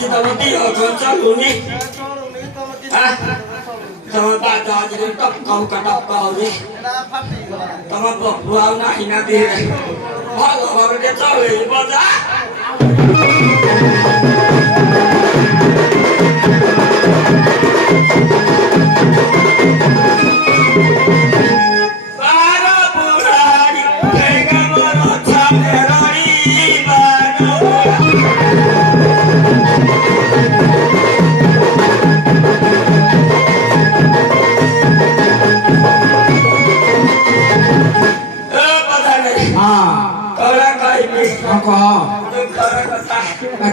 आज तम दियो कौन चलूनी हां तम बात आज टप काउ कटप काउनी तम बबुआ ना हिना दे भालो भालो चले बजा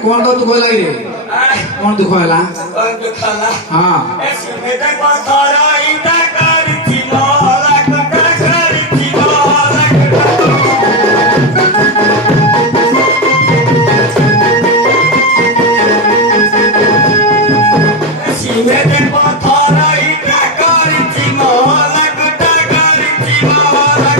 कौन तो दुख लगी रे कौन दुख होला हां ऐसे में तक थारा इंदा करती मोला कटा करती मोला ऐसे में तक थारा इंदा करती मोला कटा करती मोला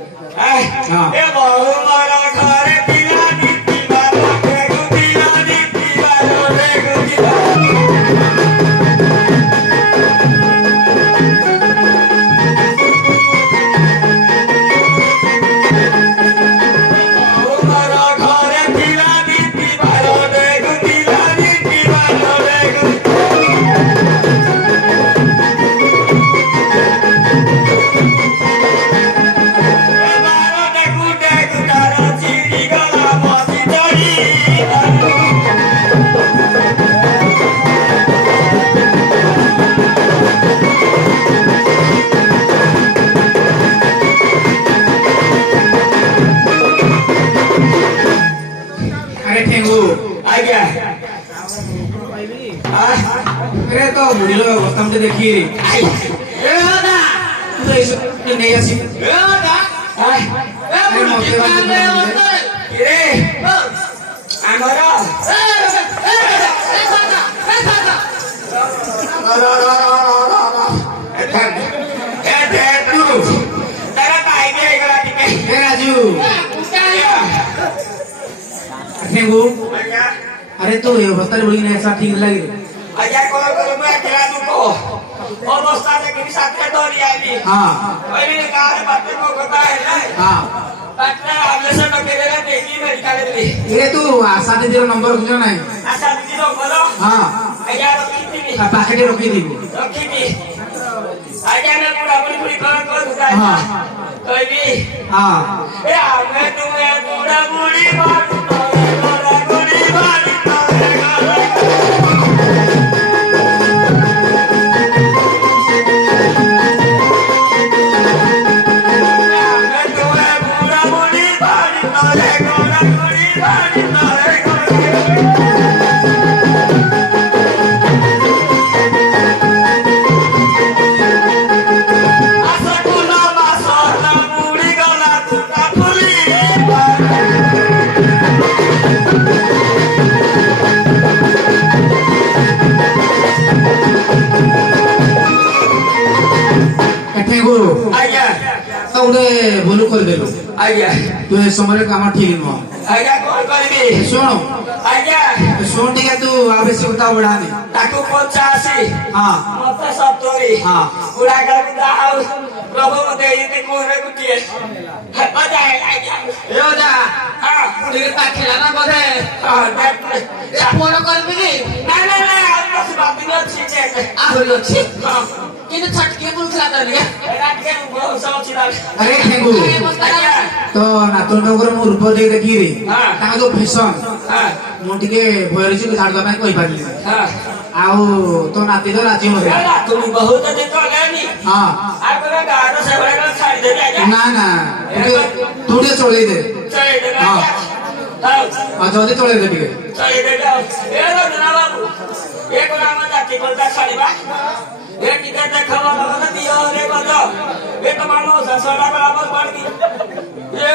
ए बहु मारा घरे पिला दी दीवारो के गुदिला दी दीवारो रे गुदिला बहु मारा घरे पिला दी दीवारो रे गुदिला दी दीवारो रे अरे तो बुढ़िलो अवस्था में देखी रे ए दादा तू ऐसे नहीं आसी ए दादा ए बुढ़ी पाले रे हमारा अरे तो ये अवस्था बड़ी नहीं ऐसा ठीक लगी अजय को मैं खिला दूं को अवस्था के किसी साथ में तो नहीं आई हां पहले कार बातें को पता है ना हां पटना हमले से नकेले ना देखी में निकाले दी ये तू आशा दीदी रो नंबर कुछ नहीं आशा दीदी रो बोलो हां अजय रखी थी पाकेट रखी थी अजय ने पूरा पूरी कर जाए हां कोई भी हां ए हमें तुम्हें पूरा पूरी बात पूरी बात बोलू कर देलो आज्ञा तू ए समय काम ठीक न आज्ञा कौन करबी सुनो आज्ञा सुन ठीक है तू आवश्यकता बढ़ा दे ताको 85 हां मत 70 हां पूरा कर दाओ प्रभु मते ये कोरे कुटिए बजाए ए ओजा हां मुड़ी के खेला ना बधे हां देख फोन करबी कि नहीं बस बात नहीं अच्छी है आहुरी अछि हां किने छटके पुलखला तने एरा के बहुत सब चिरा अरे ठेंगू तो नातुन नगर मु रूप दे देखी रे ता जो फैशन हां मु टिके भयर छि झाड़ दबा कहि पारली हां आउ तो नाती तो राजी हो रे एरा तुम बहुत दिन तो लेनी हां आपरे गाड़ से बड़ा छाड़ दे जा ना ना तू टे चले दे चले दे हां हां जल्दी चले दे टिके चले दे जाओ एरो ना बाबू एक नाम जाति बोलता सालीबा ये टिकट देखवा लगा दियो रे बजो ये तो मानो ससुरा बराबर पड़ गई ये